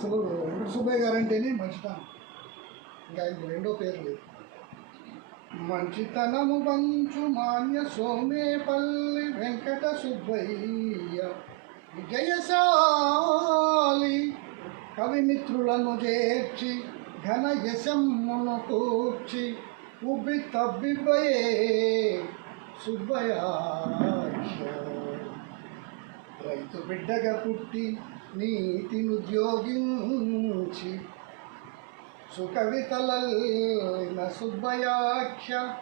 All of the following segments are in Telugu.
అసలు వెంకట సుబ్బయ్య గారు అంటేనే మంచితనం. ఇంకా ఆయనకు రెండో పేరు లేదు. మంచితనము పంచు మాన్య సోమేపల్లి వెంకట సుబ్బయ్య. విజయశాలి కవిమిత్రులను చేర్చి ఘన యశమ్మును కూర్చి ఉబ్బి తబ్బిబ్బయే సుబ్బయ్య. రైతు బిడ్డగా పుట్టి నీతినుద్యోగించి సుకవితలల్లిన సుబ్బయాఖ్య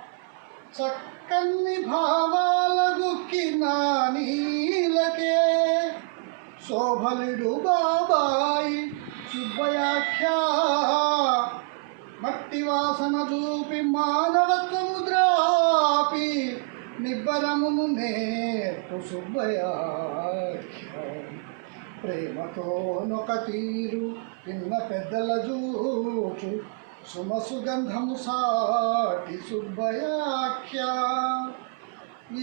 చక్కని భావాలగుక్కి నీలకే శోభలుడు బాబాయి సుబ్బయాఖ్య. మట్టి వాసన చూపి మానవత్వము ద్రాపి నిబ్బరమును నేర్పు సుబ్బయాఖ్య. ప్రేమతో నొక తీరు పిన్న పెద్దల జూచు సుమ సుగంధము సాటి సుబ్బయాఖ్య.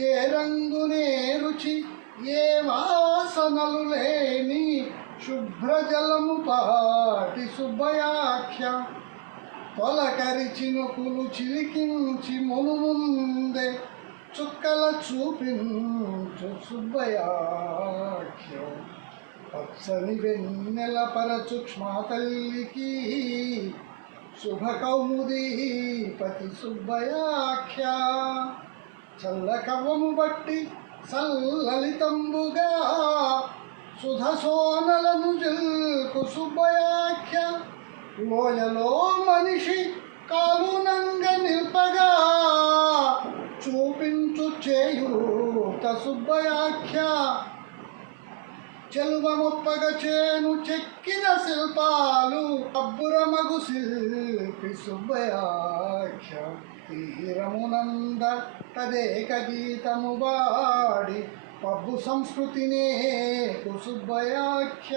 ఏ రంగునే రుచి ఏ వాసనలు లేని శుభ్రజలము పాటి సుబ్బయాఖ్య. తొలకరి చినుకులు చిలికించి మునుముందే చుక్కల చూపించు సుబ్బయాఖ్య. పచ్చని వెన్నెల పరచు తల్లికి పతి సుబ్బయాఖ్య. చల్లకవ్వము బట్టి సల్లలితంబుగా సుధసోనలను జిల్కు సుబ్బయాఖ్య. లోయలో మనిషి కాలునంగ నిల్పగా చూపించు చేయూత సుబ్బయాఖ్య. చెల్వముప్పగ చేను చెక్కిన శిల్పాలు అబ్బురమగు శిల్పి సుబ్బయాఖ్య తీరమునంద తదేక గీతము వాడి పబ్బు సంస్కృతినే కుసుబ్బయాఖ్య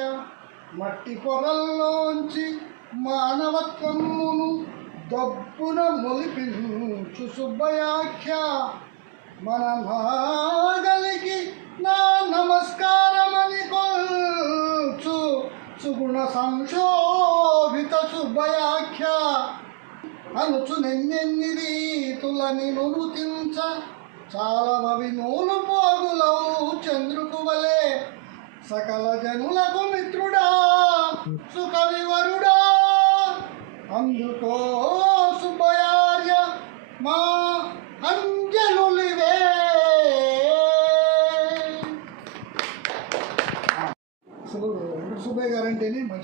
మట్టి పొరల్లోంచి మానవత్వమును దబ్బున మొలిపించు సుబ్బయాఖ్య మన సుగుణ సంశోభిత శుభయాఖ్య అనుచు నెన్నెన్ని రీతులని నునుతించ చాలమవి నూలు పోగులవు చంద్రుకు వలే. సకల జనులకు మిత్రుడా సుఖ వివరుడా అందుకో शुभ गारंटी मैं